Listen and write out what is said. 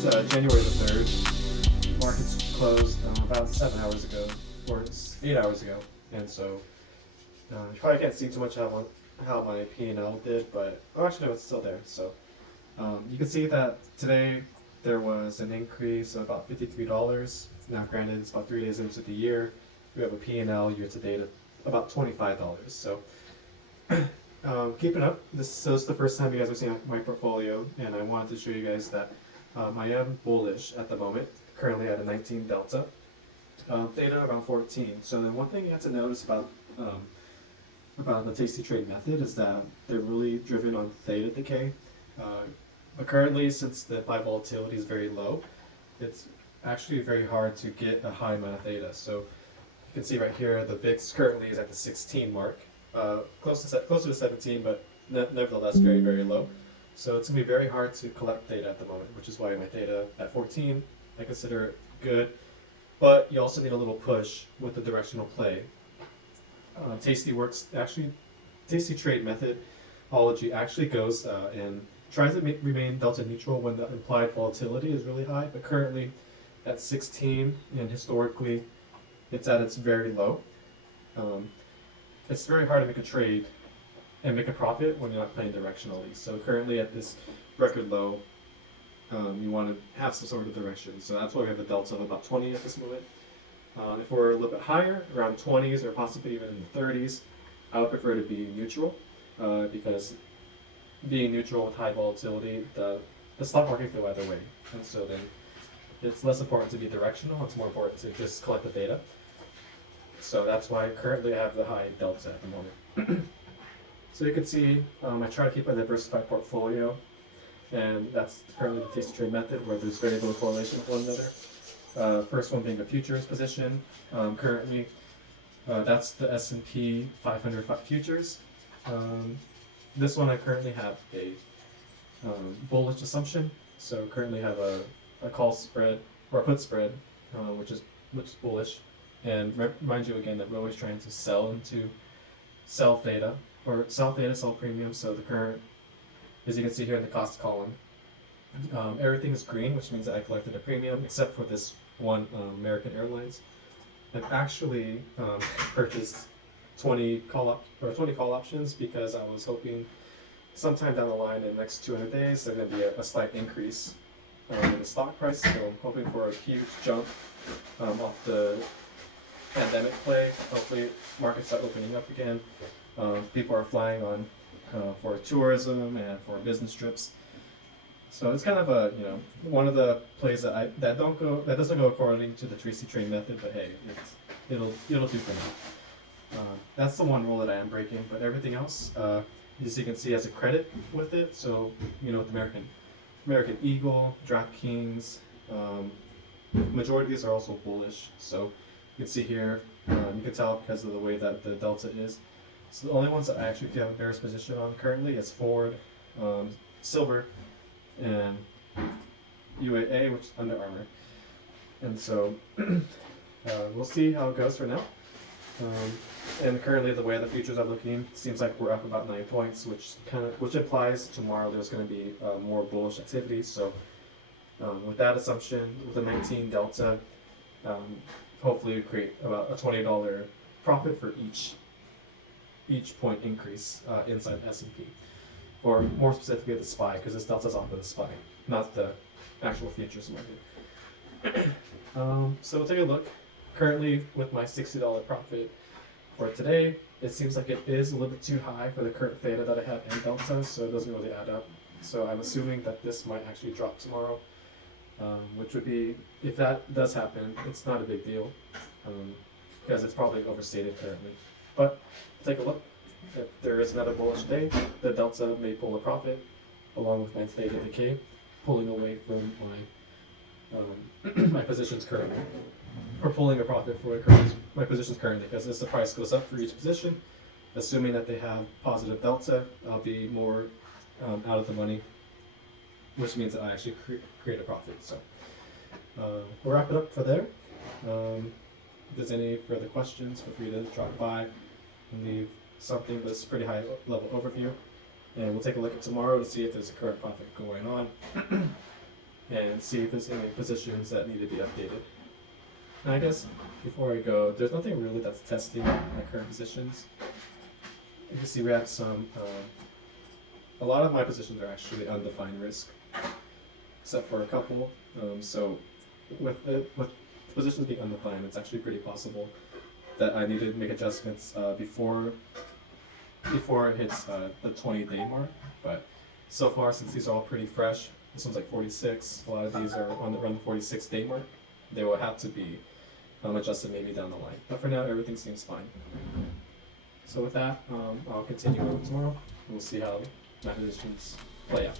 It's January the 3rd. Markets closed about 7 hours ago, or 8 hours ago. And so you probably can't see too much how my P&L did, but actually no, it's still there. So you can see that today there was an increase of about $53. Now granted, it's about 3 days into the year. We have a P&L year to date of about $25. So keeping up. So this is the first time you guys are seeing my portfolio, and I wanted to show you guys that I am bullish at the moment, currently at a 19 delta. Theta around 14. So then one thing you have to notice about the Tasty Trade method is that they're really driven on theta decay. But currently, since the implied volatility is very low, it's actually very hard to get a high amount of theta. So you can see right here, the VIX currently is at the 16 mark, closer to 17, but nevertheless very, very low. So it's going to be very hard to collect theta at the moment, which is why my theta at 14, I consider it good. But you also need a little push with the directional play. Tasty Trade methodology actually goes and tries to remain delta neutral when the implied volatility is really high, but currently at 16, and historically it's at its very low. It's very hard to make a trade and make a profit when you're not playing directionally. So currently at this record low, you want to have some sort of direction. So that's why we have a delta of about 20 at this moment. If we're a little bit higher, around 20s or possibly even in the 30s, I would prefer to be neutral because being neutral with high volatility, the stock market can go either way. And so then it's less important to be directional, it's more important to just collect the data. So that's why currently I have the high delta at the moment. So you can see I try to keep a diversified portfolio, and that's currently the Tasty Trade method where there's very little correlation with one another. First one being a futures position. Currently, that's the S&P 500 futures. This one I currently have a bullish assumption. So currently have a call spread or a put spread, which is bullish. And remind you again that we're always trying to sell theta, sell premium. So the current, as you can see here in the cost column, everything is green, which means that I collected a premium, except for this one, American Airlines. I've actually purchased 20 call options because I was hoping sometime down the line in the next 200 days there's going to be a slight increase in the stock price. So I'm hoping for a huge jump off the pandemic play. Hopefully markets are opening up again. People are flying on for tourism and for business trips. So it's kind of a one of the plays that doesn't go according to the Tasty Trade method, but hey, it'll do for now. That's the one rule that I am breaking, but everything else, as you can see, has a credit with it. So with American Eagle, DraftKings, majority of these are also bullish. So you can see here, you can tell because of the way that the delta is. So the only ones that I actually feel a bearish position on currently is Ford, Silver, and UAA, which is Under Armour. And so we'll see how it goes for now. And currently, the way the futures are looking, seems like we're up about 9 points, which implies tomorrow there's going to be more bullish activity. So with that assumption, with the 19 delta, hopefully we create about a $20 profit for each point increase inside the S&P, or more specifically the SPY, because this delta's off of the SPY, not the actual futures market. So we'll take a look. Currently, with my $60 profit for today, it seems like it is a little bit too high for the current theta that I have in delta, so it doesn't really add up. So I'm assuming that this might actually drop tomorrow, which would be, if that does happen, it's not a big deal, because it's probably overstated currently. But take a look. If there is another bullish day, the delta may pull a profit, along with my theta decay, pulling away from my my positions currently, or pulling a profit for my positions currently. Because as the price goes up for each position, assuming that they have positive delta, I'll be more out of the money, which means that I actually create a profit. So we'll wrap it up for there. If there's any further questions, feel free to drop by and leave something that's pretty high level overview. And we'll take a look at tomorrow to see if there's a current profit going on. and see if there's any positions that need to be updated. And I guess before I go, there's nothing really that's testing my current positions. You can see we have some, a lot of my positions are actually undefined risk, except for a couple. So with positions being undefined, it's actually pretty possible that I need to make adjustments before it hits the 20-day mark. But so far, since these are all pretty fresh, this one's like 46. A lot of these are on the 46-day mark. They will have to be adjusted maybe down the line. But for now, everything seems fine. So with that, I'll continue on tomorrow. We'll see how my positions play out.